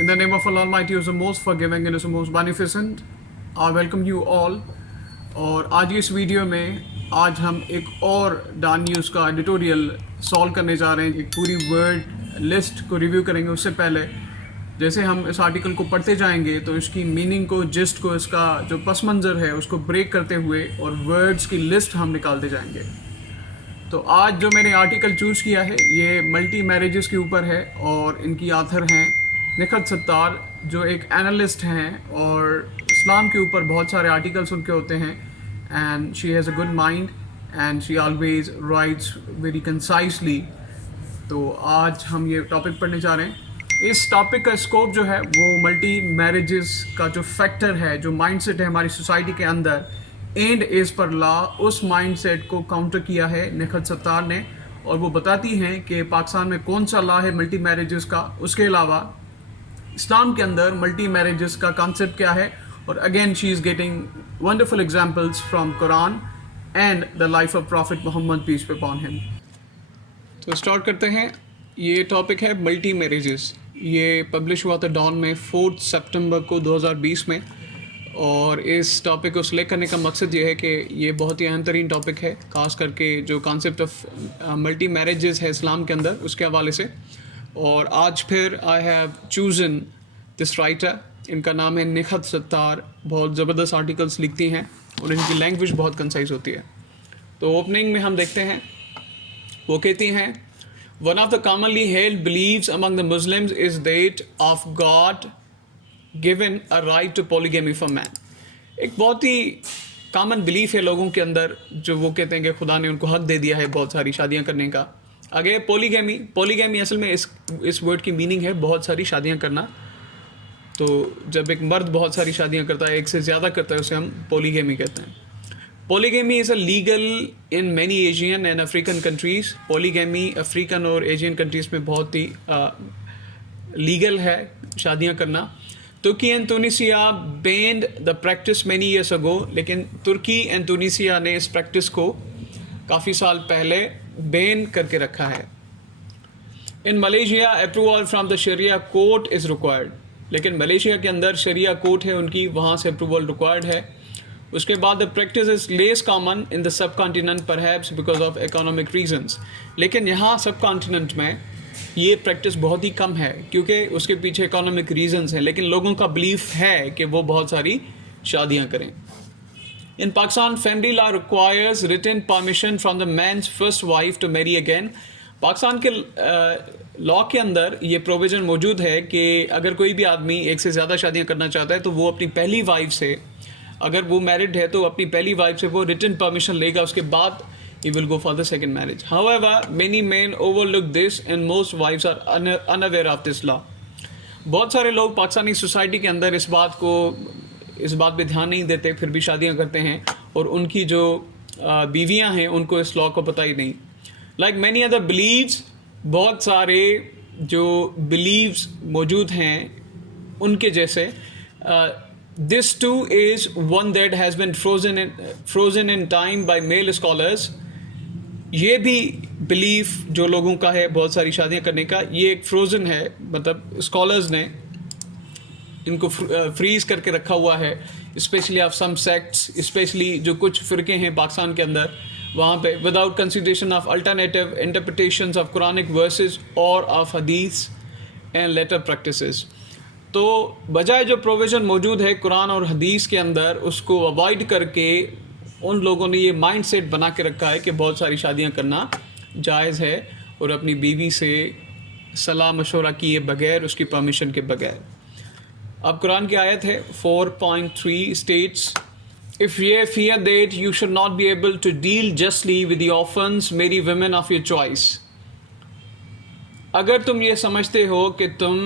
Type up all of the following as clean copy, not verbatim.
In the name of Allah Almighty, who is the most forgiving and is the most beneficent, I welcome you all. और आज इस video में आज हम एक और डान न्यूज़ का एडिटोरियल सॉल्व करने जा रहे हैं। एक पूरी वर्ड लिस्ट को रिव्यू करेंगे। उससे पहले जैसे हम इस आर्टिकल को पढ़ते जाएंगे तो इसकी मीनिंग को, जिस्ट को, इसका जो पस मंज़र है उसको ब्रेक करते हुए और वर्ड्स की लिस्ट हम निकालते जाएंगे। तो आज जो मैंने आर्टिकल चूज़ किया है ये मल्टी मैरिजेस के ऊपर है और इनकी आथर हैं निखत सत्तार, जो एक एनालिस्ट हैं और इस्लाम के ऊपर बहुत सारे आर्टिकल्स उनके होते हैं। And she has a good mind and she always writes very concisely. तो आज हम ये टॉपिक पढ़ने जा रहे हैं। इस टॉपिक का स्कोप जो है वो मल्टी मैरिजेस का जो फैक्टर है, जो माइंडसेट है हमारी सोसाइटी के अंदर एंड एज पर लॉ, उस माइंडसेट को काउंटर किया है निखत सत्तार ने। और वो बताती हैं कि पाकिस्तान में कौन सा लॉ है मल्टी मैरिजेस का, उसके अलावा इस्लाम के अंदर मल्टी मैरिजेस का कॉन्सेप्ट क्या है। और again she is getting wonderful examples from Quran and the life of prophet Muhammad peace be upon him. तो स्टार्ट करते हैं। ये टॉपिक है मल्टी मैरिजेस। ये पब्लिश हुआ था डॉन में 4 सितंबर को 2020 में। और इस टॉपिक को सिलेक्ट करने का मकसद ये है कि ये बहुत ही अहम तरीन टॉपिक है, खास करके जो कॉन्सेप्ट ऑफ मल्टी मैरिजेस है इस्लाम के अंदर, उसके हवाले से। और आज फिर I have chosen this writer. इनका नाम है निखत सत्तार। बहुत ज़बरदस्त आर्टिकल्स लिखती हैं और इनकी लैंग्वेज बहुत कंसाइज होती है। तो ओपनिंग में हम देखते हैं, वो कहती हैं, one of the commonly held beliefs among the Muslims is that of God given a right to polygamy for man. एक बहुत ही कॉमन बिलीफ है लोगों के अंदर, जो वो कहते हैं कि खुदा ने उनको हक दे दिया है बहुत सारी शादियां करने का। आगे पॉलीगैमी असल में इस वर्ड की मीनिंग है बहुत सारी शादियां करना। तो जब एक मर्द बहुत सारी शादियां करता है, एक से ज़्यादा करता है, उसे हम पॉलीगैमी कहते हैं। Polygamy is a legal in many Asian and African countries. Polygamy African और एशियन कंट्रीज़ में बहुत ही लीगल है शादियां करना। Turkey and Tunisia banned the practice many years ago, लेकिन तुर्की एंड तुनिसिया ने इस प्रैक्टिस को काफ़ी साल पहले बैन करके रखा है। In Malaysia approval from the sharia court is required, लेकिन मलेशिया के अंदर शरिया कोर्ट है उनकी, वहाँ से अप्रूवल रिक्वायर्ड है। उसके बाद the practice is less common in the sub continent perhaps because of economic reasons. लेकिन यहाँ सब कॉन्टिनेंट में ये प्रैक्टिस बहुत ही कम है क्योंकि उसके पीछे इकोनॉमिक रीजंस हैं, लेकिन लोगों का बिलीफ है कि वो बहुत सारी शादियाँ करें। In Pakistan, family law requires written permission from the man's first wife to marry again. Pakistan के लॉ के अंदर ये प्रोविज़न मौजूद है कि अगर कोई भी आदमी एक से ज़्यादा शादियां करना चाहता है तो वो अपनी पहली वाइफ से, अगर वो मैरिड है तो अपनी पहली वाइफ से वो रिटन परमिशन लेगा, उसके बाद he will go for the second marriage. However, many men overlook this and most wives are unaware of this law. बहुत सारे लोग पाकिस्तानी सोसाइटी के अंदर इस बात पे ध्यान नहीं देते, फिर भी शादियां करते हैं और उनकी जो बीवियां हैं उनको इस लॉ को पता ही नहीं। लाइक मैनी अदर बिलीव्स, बहुत सारे जो बिलीव्स मौजूद हैं उनके जैसे, this too is one that has been frozen in time by male scholars. ये भी बिलीफ जो लोगों का है बहुत सारी शादियां करने का, ये एक फ्रोजन है, मतलब स्कॉलर्स ने इनको फ्रीज़ करके रखा हुआ है। Specially of some sects, specially जो कुछ फ़िरके हैं पाकिस्तान के अंदर, वहाँ पे without consideration of alternative interpretations of Quranic verses और of hadith and later practices. तो बजाय जो प्रोविज़न मौजूद है कुरान और हदीस के अंदर, उसको अवॉइड करके उन लोगों ने ये माइंडसेट बना के रखा है कि बहुत सारी शादियाँ करना जायज़ है और अपनी बीवी से सलाह मशवरा किए बगैर, उसकी परमिशन के बगैर। अब कुरान की आयत है 4.3 स्टेट्स, इफ़ ये fear that you should not be able to deal justly with the orphans, marry women of your choice. अगर तुम ये समझते हो कि तुम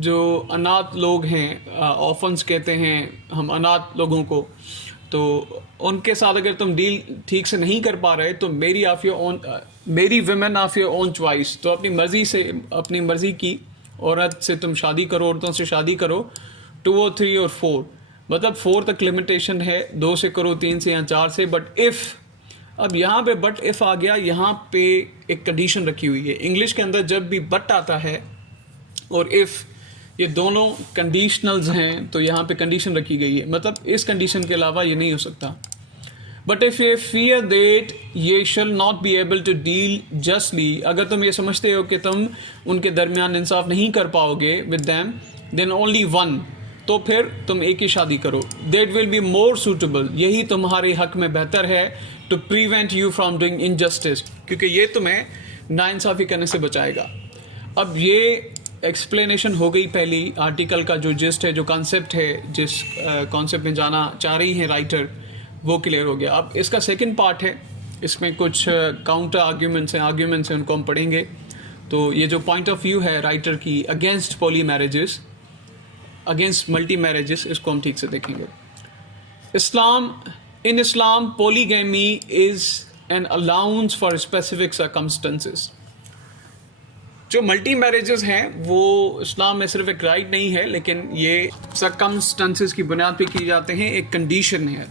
जो अनाथ लोग हैं, ऑर्फन्स कहते हैं हम अनाथ लोगों को, तो उनके साथ अगर तुम डील ठीक से नहीं कर पा रहे तो मेरी women of your own choice, तो अपनी मर्ज़ी से, अपनी मर्ज़ी की औरत से तुम शादी करो, औरतों से शादी करो। 2 और 3 और 4, मतलब 4 तक लिमिटेशन है, 2 से करो, 3 से या 4 से। बट इफ़, अब यहाँ पे बट इफ़ आ गया, यहाँ पे एक कंडीशन रखी हुई है। इंग्लिश के अंदर जब भी बट आता है और इफ़ ये दोनों कंडीशनल्स हैं, तो यहाँ पे कंडीशन रखी गई है, मतलब इस कंडीशन के अलावा ये नहीं हो सकता. बट इफ़ ये fear that ये shall not be able to deal justly, अगर तुम ये समझते हो कि तुम उनके दरमियान इंसाफ नहीं कर पाओगे with them, then only one, तो फिर तुम एक ही शादी करो. That will be more suitable, यही तुम्हारे हक में बेहतर है, to prevent you from doing injustice, क्योंकि ये तुम्हें नाइंसाफ़ी करने से बचाएगा. अब ये एक्सप्लेनेशन हो गई पहली आर्टिकल का, जो जिस्ट है, जो कॉन्सेप्ट है, जिस कॉन्सेप्ट में जाना चाह रही है राइटर, वो क्लियर हो गया. अब इसका सेकंड पार्ट है, इसमें कुछ काउंटर आर्ग्यूमेंट्स हैं, उनको हम पढ़ेंगे. तो ये जो पॉइंट ऑफ व्यू है राइटर की against poly marriages, against multi marriages, इसको हम ठीक से देखेंगे. In Islam polygamy is an allowance for specific circumstances. जो मल्टी मैरिजेस हैं वो इस्लाम में सिर्फ एक राइट नहीं है, लेकिन ये सर्कमस्टेंसेस की बुनियाद पे की जाते हैं, एक कंडीशन है.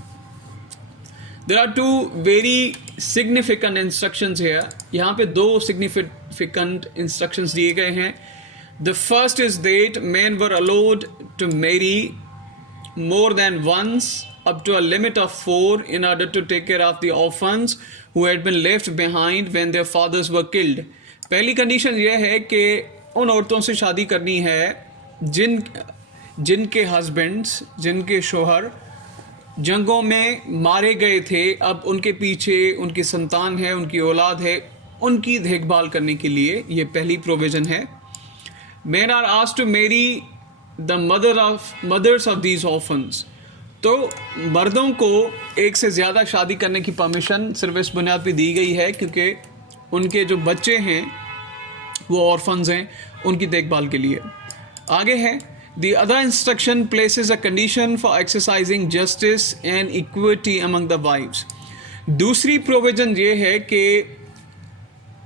There are two very significant instructions here. यहाँ पे दो significant instructions दिए गए हैं. The first is that men were allowed to marry more than once up to a limit of 4 in order to take care of the orphans who had been left behind when their fathers were killed. पहली condition ये है कि उन औरतों से शादी करनी है जिनके हस्बैंड्स, जिनके शोहर जंगों में मारे गए थे. अब उनके पीछे उनकी संतान है, उनकी औलाद है, उनकी देखभाल करने के लिए ये पहली प्रोविज़न है. Men are asked to marry the mothers of these orphans. तो मर्दों को एक से ज़्यादा शादी करने की परमिशन सिर्फ इस बुनियाद पे दी गई है क्योंकि उनके जो बच्चे हैं वो ऑर्फन्स हैं, उनकी देखभाल के लिए. आगे है, The other instruction places a condition for exercising justice and equity among the wives. दूसरी प्रोविज़न ये है कि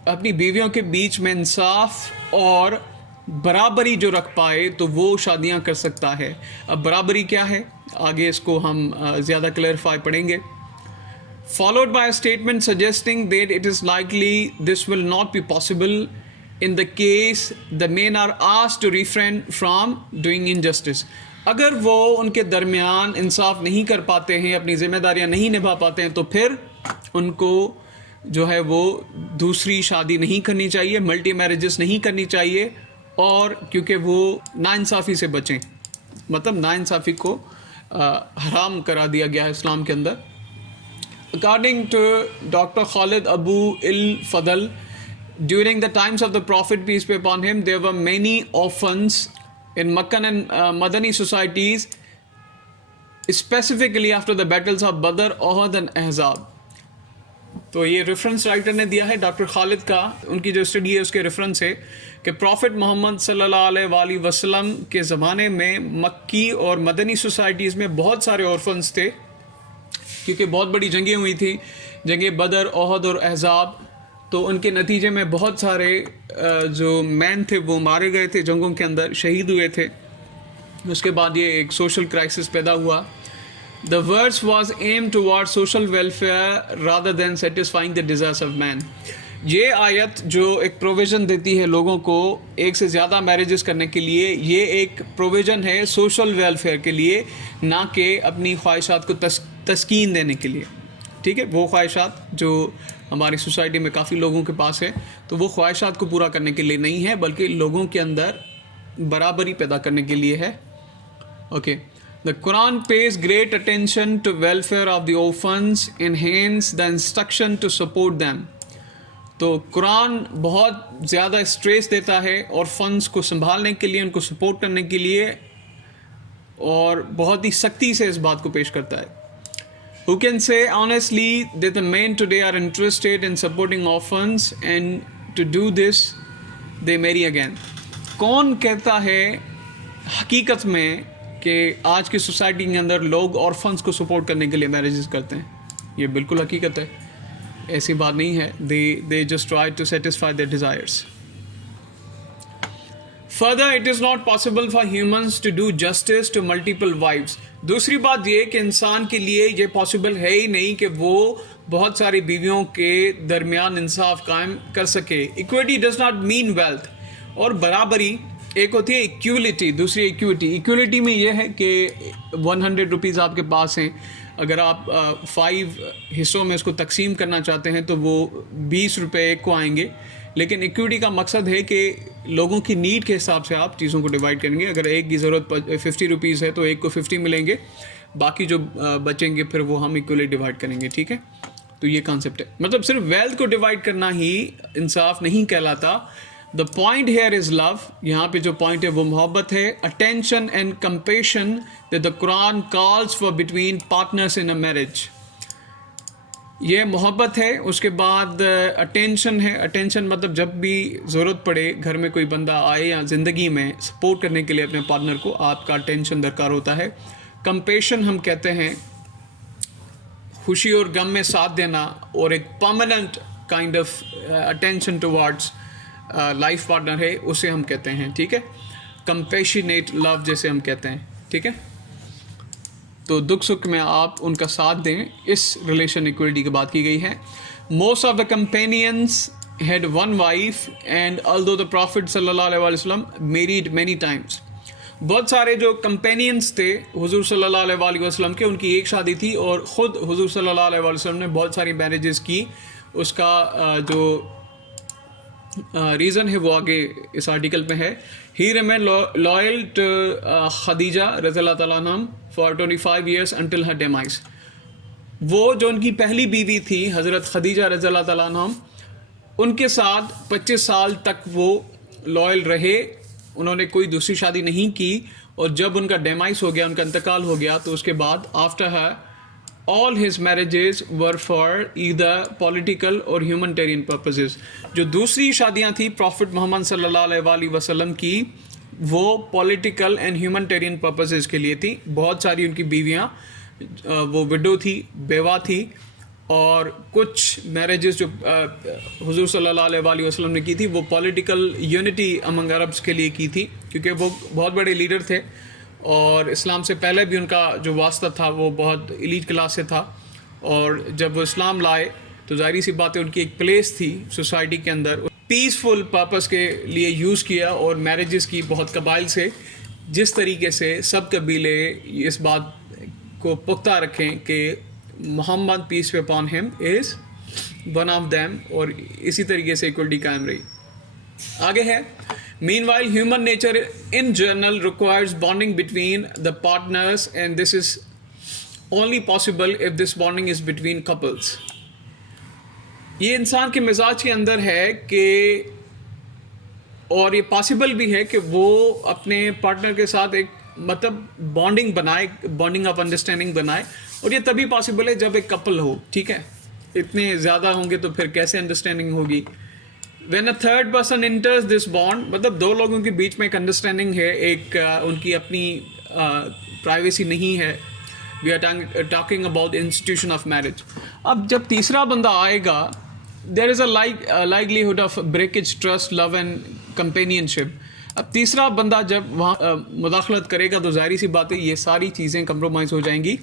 अपनी बीवियों के बीच में इंसाफ और बराबरी जो रख पाए तो वो शादियां कर सकता है. अब बराबरी क्या है, आगे इसको हम ज़्यादा क्लैरिफाई पढ़ेंगे. Followed by a statement suggesting that it is likely this will not be possible in the case the men are asked to refrain from doing injustice. अगर वो उनके दरमियान इंसाफ नहीं कर पाते हैं, अपनी जिम्मेदारियां नहीं निभा पाते हैं, तो फिर उनको जो है वो दूसरी शादी नहीं करनी चाहिए, मल्टी मैरिजेस नहीं करनी चाहिए, और क्योंकि वो नाइंसाफ़ी से बचें, मतलब नाइंसाफ़ी को हराम करा दिया गया है इस्लाम के अंदर. According to Dr. Khalid Abu il-Fadl, during the times of the Prophet, peace be upon him, there were many orphans in Meccan and Madani societies, specifically after the battles of Badr, Uhud and Ahzab. तो ये reference writer ने दिया है doctor Khalid का, उनकी जो study है उसके रेफरेंस है कि प्रॉफिट मोहम्मद सल्लल्लाहु अलैहि वसल्लम के ज़माने में मक्की और मदनी सोसाइटीज़ में बहुत सारे ऑर्फन्स थे, क्योंकि बहुत बड़ी जंगें हुई थी, जंगें बदर, ओहद और अहज़ाब. तो उनके नतीजे में बहुत सारे जो मैन थे वो मारे गए थे, जंगों के अंदर शहीद हुए थे. उसके बाद ये एक सोशल क्राइसिस पैदा हुआ. The verse was aimed towards social welfare rather than satisfying the desires of man. ये आयत जो एक प्रोविज़न देती है लोगों को एक से ज़्यादा मैरिजेस करने के लिए, ये एक प्रोविज़न है सोशल वेलफेयर के लिए, ना कि अपनी ख्वाहिशात को तस्कीन देने के लिए. ठीक है, वो ख्वाहिशात जो हमारी सोसाइटी में काफ़ी लोगों के पास है, तो वो ख्वाहिशात को पूरा करने के लिए नहीं है, बल्कि लोगों के अंदर बराबरी पैदा करने के लिए है. Okay. The Quran pays great attention to welfare of the orphans and hence the instruction to support them. तो कुरान बहुत ज़्यादा स्ट्रेस देता है ऑर्फन्स को संभालने के लिए, उनको सपोर्ट करने के लिए, और बहुत ही सख्ती से इस बात को पेश करता है. Who can say honestly that the men today are interested in supporting orphans and to do this they marry again? कौन कहता है हकीकत में कि आज की सोसाइटी के अंदर लोग ऑर्फन्स को सपोर्ट करने के लिए मैरिजेस करते हैं? ये बिल्कुल हकीकत है, ऐसी बात नहीं है. they just try to satisfy their desires. Further, it is not possible for humans to do justice to multiple wives. दूसरी बात ये कि इंसान के लिए ये पॉसिबल है ही नहीं कि वो बहुत सारी बीवियों के दरमियान इंसाफ कायम कर सके. Equity does not mean wealth. और बराबरी एक होती है इक्वलिटी, दूसरी इक्विटी। इक्वलिटी में ये है कि 100 रुपीज़ आपके पास हैं, अगर आप 5 हिस्सों में इसको तकसीम करना चाहते हैं तो वो 20 रुपये एक को आएंगे। लेकिन इक्विटी का मकसद है कि लोगों की नीड के हिसाब से आप चीज़ों को डिवाइड करेंगे। अगर एक की ज़रूरत 50 रुपीज़ है तो एक को 50 मिलेंगे, बाकी जो बचेंगे फिर वो हम इक्वली डिवाइड करेंगे, ठीक है। तो ये कॉन्सेप्ट है, मतलब सिर्फ वेल्थ को डिवाइड करना ही इंसाफ नहीं कहलाता। The point here is love, यहाँ पे जो पॉइंट है वो मोहब्बत है। Attention and compassion that the Quran calls for between partners in a marriage, ये मोहब्बत है। उसके बाद अटेंशन है। अटेंशन मतलब जब भी ज़रूरत पड़े, घर में कोई बंदा आए या ज़िंदगी में सपोर्ट करने के लिए अपने पार्टनर को, आपका अटेंशन दरकार होता है। कंपेशन हम कहते हैं खुशी और गम में साथ देना, और एक permanent kind of attention towards life partner है, उसे हम कहते हैं, ठीक है। कंपेशनेट लव जैसे हम कहते हैं, ठीक है। तो दुख सुख में आप उनका साथ दें, इस रिलेशन इक्वलिटी की बात की गई है। Most of the companions had one wife and although the profit सल्लल्लाहु अलैहि वसल्लम मैरिड मेनी टाइम्स, बहुत सारे जो कंपेनियंस थे हुजूर सल्लल्लाहु अलैहि वसल्लम के, उनकी एक शादी थी और ख़ुद हुजूर सल्लल्लाहु अलैहि वसल्लम ने बहुत सारी मैरिजेस की। उसका जो रीज़न है वो आगे इस आर्टिकल में है। He remain loyal to Khadija रज़ियल्लाहु तआला अन्हा for 25 years until her demise. वो जो उनकी पहली बीवी थी हज़रत खदीजा रज़ियल्लाहु तआला अन्हा, उनके साथ 25 साल तक वो लॉयल रहे, उन्होंने कोई दूसरी शादी नहीं की। और जब उनका डेमाइस हो गया, उनका इंतकाल हो गया, तो उसके बाद after her all his marriages were for either political और ह्यूमनिटेरियन पर्पसेस। जो दूसरी शादियां थी प्रॉफिट मोहम्मद सल्लल्लाहु अलैहि वसल्लम की, वो पॉलिटिकल एंड ह्यूमनिटेरियन पर्पसेस के लिए थी। बहुत सारी उनकी बीवियां वो विडो थी, बेवा थी, और कुछ मैरिजेस जो हुजूर सल्लल्लाहु अलैहि वसल्लम ने की थी वो पॉलिटिकल यूनिटी अमंग अरब्स के लिए की थी, क्योंकि वो बहुत बड़े लीडर थे और इस्लाम से पहले भी उनका जो वास्ता था वो बहुत एलीट क्लास से था। और जब वो इस्लाम लाए तो ज़ाहिर सी बात है उनकी एक प्लेस थी सोसाइटी के अंदर, पीसफुल पर्पस के लिए यूज़ किया। और मैरिजेस की बहुत कबाइल से, जिस तरीके से सब कबीले इस बात को पुख्ता रखें कि मोहम्मद पीस पे upon him is one of them, और इसी तरीके से इक्वलिटी कायम रही। आगे है, meanwhile human nature in general requires bonding between the partners and this is only possible if this bonding is between couples. ये इंसान के मिजाज के अंदर है कि, और ये पॉसिबल भी है कि वो अपने पार्टनर के साथ एक मतलब बॉन्डिंग बनाए, बॉन्डिंग ऑफ अंडरस्टैंडिंग बनाए, और ये तभी पॉसिबल है जब एक कपल हो, ठीक है। इतने ज़्यादा होंगे तो फिर कैसे अंडरस्टैंडिंग होगी। When a third person enters this bond, मतलब दो लोगों के बीच में एक अंडरस्टैंडिंग है, एक उनकी अपनी प्राइवेसी नहीं है। We are talking about institution of marriage. अब जब तीसरा बंदा आएगा, there is a likelihood of breakage trust love and companionship. अब तीसरा बंदा जब वहाँ मुदाखलत करेगा तो ज़ाहिर सी बात है ये सारी चीज़ें कंप्रोमाइज़ हो जाएंगी।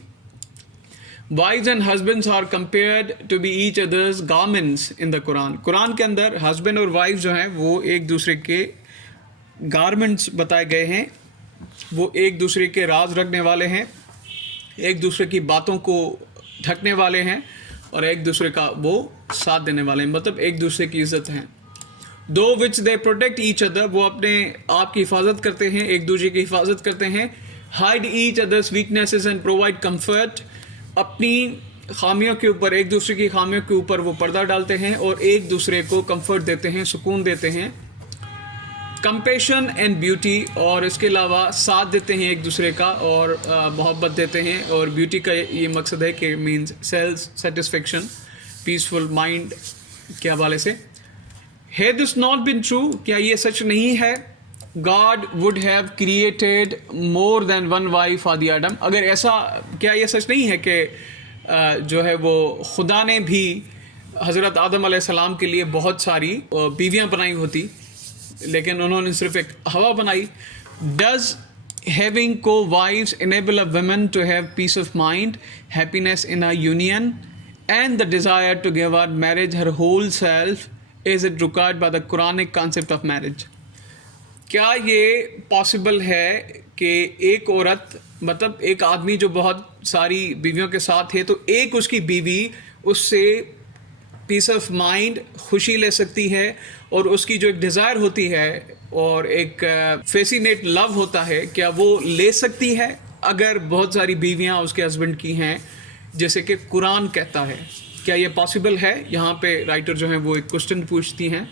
Wives and husbands are compared to be each other's garments in the Quran. Quran के अंदर हस्बैंड और वाइफ जो हैं वो एक दूसरे के गारमेंट्स बताए गए हैं, वो एक दूसरे के राज रखने वाले हैं, एक दूसरे की बातों को ढकने वाले हैं, और एक दूसरे का वो साथ देने वाले हैं, मतलब एक दूसरे की इज्जत हैं। दो विच दे प्रोटेक्ट ईच अदर, वो अपने आप की हिफाजत करते हैं, एक दूसरे की हिफाजत करते हैं। Hide each others weaknesses and provide comfort, अपनी खामियों के ऊपर, एक दूसरे की खामियों के ऊपर वो पर्दा डालते हैं और एक दूसरे को कंफर्ट देते हैं, सुकून देते हैं। कंपेशन एंड ब्यूटी, और इसके अलावा साथ देते हैं एक दूसरे का और मोहब्बत देते हैं। और ब्यूटी का ये मकसद है कि means self satisfaction, peaceful mind के हवाले से। है दिस नॉट बिन ट्रू, क्या ये सच नहीं है? God would have created more than one wife for the Adam. अगर ऐसा, क्या ये सच नहीं है कि जो है वो खुदा ने भी हज़रत आदम अलैहिस्सलाम के लिए बहुत सारी बीवियाँ बनाई होती, लेकिन उन्होंने सिर्फ एक हवा बनाई। Does having co-wives enable a woman to have peace of mind, happiness in a union, and the desire to give her marriage her whole self? Is it required by the Quranic concept of marriage? क्या ये possible है कि एक औरत, मतलब एक आदमी जो बहुत सारी बीवियों के साथ है, तो एक उसकी बीवी उससे पीस ऑफ माइंड, खुशी ले सकती है, और उसकी जो एक डिज़ायर होती है और एक फेसिनेट लव होता है, क्या वो ले सकती है अगर बहुत सारी बीवियां उसके हस्बैंड की हैं, जैसे कि कुरान कहता है? क्या ये पॉसिबल है? यहाँ पे राइटर जो हैं वो एक क्वेश्चन पूछती हैं.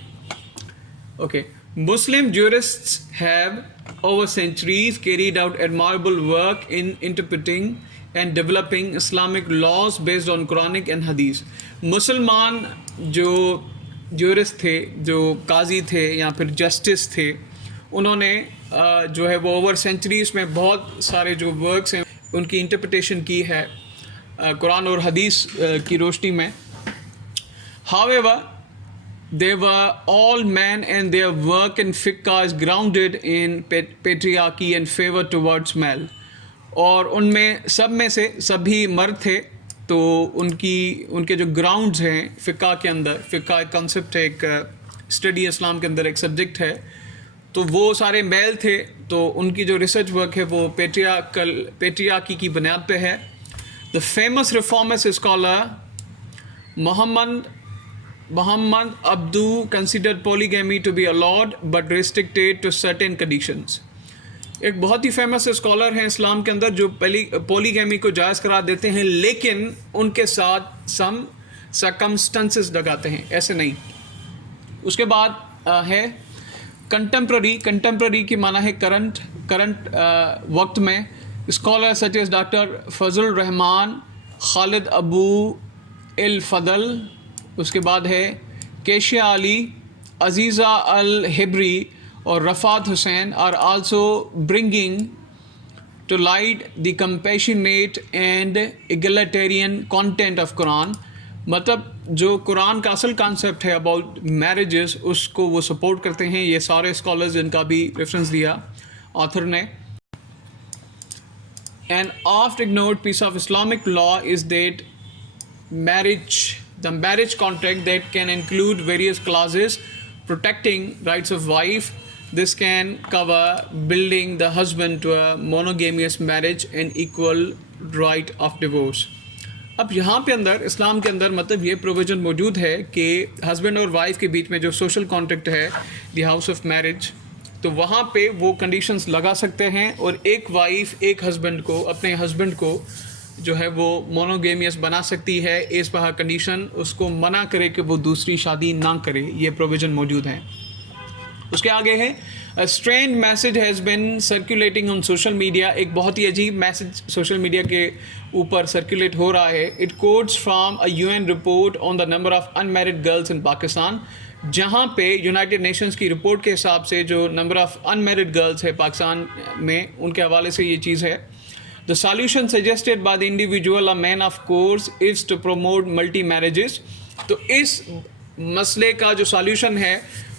Okay. Muslim jurists have over centuries carried out admirable work in interpreting and developing Islamic laws based on Quranic and Hadith. मुसलमान जो jurist थे, जो काजी थे या फिर जस्टिस थे, उन्होंने जो है वो ओवर सेंचुरीज में बहुत सारे जो वर्क्स हैं उनकी इंटरप्रिटेशन की है कुरान और हदीस की रोशनी में. However, they were all men and their work in fiqh is grounded in patriarchy and favor towards male. और उनमें सब में से सभी मर्द थे, तो उनके जो ग्राउंड्स हैं फ़िक़्ह के अंदर, फ़िक़्ह एक कॉन्सेप्ट है, एक स्टडी इस्लाम के अंदर एक सब्जेक्ट है, तो वो सारे मेल थे. तो उनकी जो रिसर्च वर्क है वो पेट्रियार्की की बुनियाद पे है. The famous reformist scholar Muhammad Abdu considered polygamy to be allowed but restricted to certain conditions. एक बहुत ही फेमस स्कॉलर हैं इस्लाम के अंदर जो पोलीगैमी को जायज़ करार देते हैं, लेकिन उनके साथ सम सर्कमस्टेंसेस लगाते हैं, ऐसे नहीं. उसके बाद है कंटेम्प्ररी की माना है करंट वक्त में. Scholar such as doctor Fazal Rahman, Khaled Abou El Fadl, उसके बाद है Kecia Ali, Aziza al Hibri और Riffat Hassan are also bringing to light the compassionate and egalitarian content of Quran. मतलब जो कुरान का असल कॉन्सेप्ट है अबाउट मैरिजेस, उसको वो सपोर्ट करते हैं. ये सारे स्कॉलर्स जिनका भी रेफरेंस दिया ऑथर ने. An oft ignored piece of Islamic law is that the marriage contract that can include various clauses protecting rights of wife. This can cover building the husband to a monogamous marriage and equal right of divorce. अब यहाँ पे अंदर इस्लाम के अंदर मतलब ये provision मौजूद है कि हस्बैंड और वाइफ के बीच में जो सोशल कॉन्ट्रैक्ट है द हाउस ऑफ मैरिज, तो वहाँ पे वो कंडीशंस लगा सकते हैं, और एक वाइफ एक हस्बैंड को, अपने हस्बैंड को जो है वो मोनोगेमियस बना सकती है इस पर कंडीशन उसको मना करे कि वो दूसरी शादी ना करे. ये प्रोविज़न मौजूद हैं. उसके आगे है a strange message has been circulating on social media. एक बहुत ही अजीब मैसेज सोशल मीडिया के ऊपर सर्कुलेट हो रहा है. It quotes from a UN report on the number of unmarried girls in Pakistan, जहाँ पे यूनाइटेड नेशंस की रिपोर्ट के हिसाब से जो नंबर ऑफ अनमैरिड गर्ल्स है पाकिस्तान में, उनके हवाले से ये चीज़ है. The solution suggested by the individual, a man of course, is to promote multi marriages. तो इस मसले का जो solution है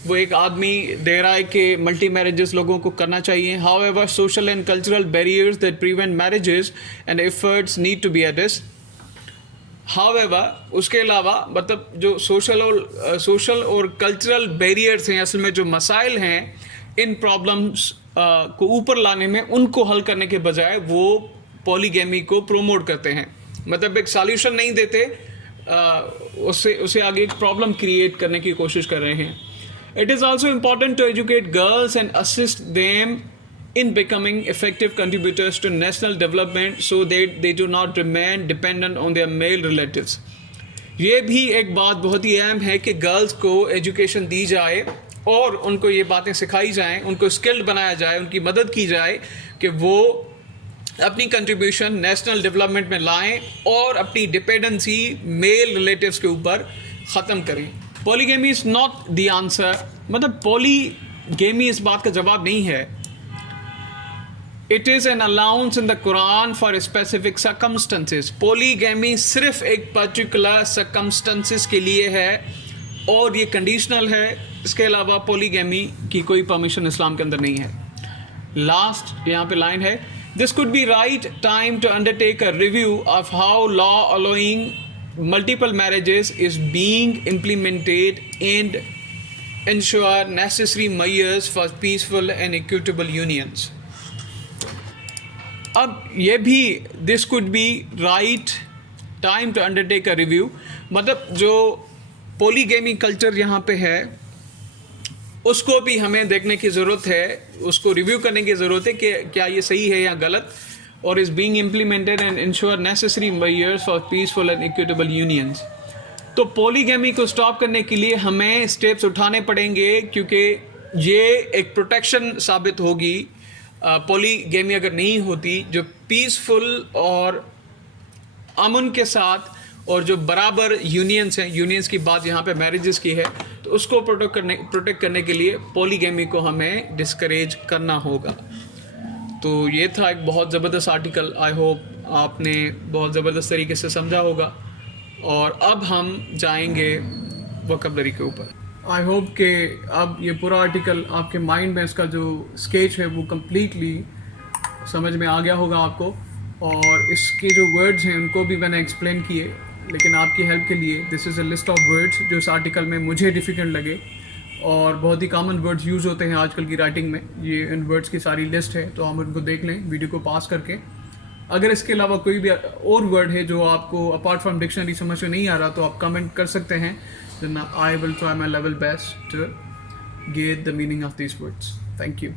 वो एक आदमी दे रहा है कि मल्टी मैरिजेस लोगों को करना चाहिए. However, social and cultural barriers that prevent marriages and efforts need to be addressed. However, उसके अलावा मतलब जो सोशल और कल्चरल बैरियर्स हैं, असल में जो मसाइल हैं इन प्रॉब्लम्स को ऊपर लाने में, उनको हल करने के बजाय वो पॉलीगैमी को प्रोमोट करते हैं. मतलब एक सॉल्यूशन नहीं देते, उससे आगे एक प्रॉब्लम क्रिएट करने की कोशिश कर रहे हैं. It is also important to educate girls and assist them in becoming effective contributors to national development so that they do not remain dependent on their male relatives. ये भी एक बात बहुत ही अहम है कि गर्ल्स को एजुकेशन दी जाए और उनको ये बातें सिखाई जाएं, उनको स्किल्ड बनाया जाए, उनकी मदद की जाए कि वो अपनी कंट्रीब्यूशन नेशनल डेवलपमेंट में लाएं और अपनी डिपेंडेंसी मेल रिलेटिव्स के ऊपर ख़त्म करें. Polygamy is not the answer. मतलब पॉलीगेमी इस बात का जवाब नहीं है. It is an allowance in the Quran for specific circumstances. Polygamy सिर्फ एक particular circumstances के लिए है और ये conditional है. इसके अलावा polygamy की कोई permission इस्लाम के अंदर नहीं है. Last यहाँ पे line है, this could be right time to undertake a review of how law allowing multiple marriages is being implemented and ensure necessary measures for peaceful and equitable unions. अब ये भी this could be right time to undertake a review, मतलब जो polygamy culture यहाँ पे है उसको भी हमें देखने की ज़रूरत है, उसको रिव्यू करने की ज़रूरत है कि क्या ये सही है या गलत, और is being implemented and ensure necessary measures for peaceful and equitable unions. तो पोलीगेमी को स्टॉप करने के लिए हमें स्टेप्स उठाने पड़ेंगे, क्योंकि ये एक प्रोटेक्शन साबित होगी। पोलीगेमी अगर नहीं होती, जो पीसफुल और अमन के साथ और जो बराबर यूनियंस हैं, यूनियंस की बात यहाँ पे मैरिजेस की है, तो उसको प्रोटेक्ट करने के लिए पोलीगेमी को हमें डिस्करेज करना होगा। तो ये था एक बहुत ज़बरदस्त आर्टिकल। आई होप आपने बहुत ज़बरदस्त तरीके से समझा होगा। और अब हम जाएंगे वोकैबुलरी के ऊपर। आई होप कि अब ये पूरा आर्टिकल आपके माइंड में इसका जो स्केच है वो कम्प्लीटली समझ में आ गया होगा आपको, और इसके जो वर्ड्स हैं उनको भी मैंने एक्सप्लेन किए, लेकिन आपकी हेल्प के लिए this is a list of words जो इस आर्टिकल में मुझे डिफ़िकल्ट लगे और बहुत ही कॉमन वर्ड्स यूज़ होते हैं आजकल की राइटिंग में। ये इन वर्ड्स की सारी लिस्ट है, तो आप उनको देख लें वीडियो को पास करके। अगर इसके अलावा कोई भी और वर्ड है जो आपको अपार्ट फ्रॉम डिक्शनरी समझ में नहीं आ रहा, तो आप कमेंट कर सकते हैं, then I will try my level best to get the meaning of these words. Thank you.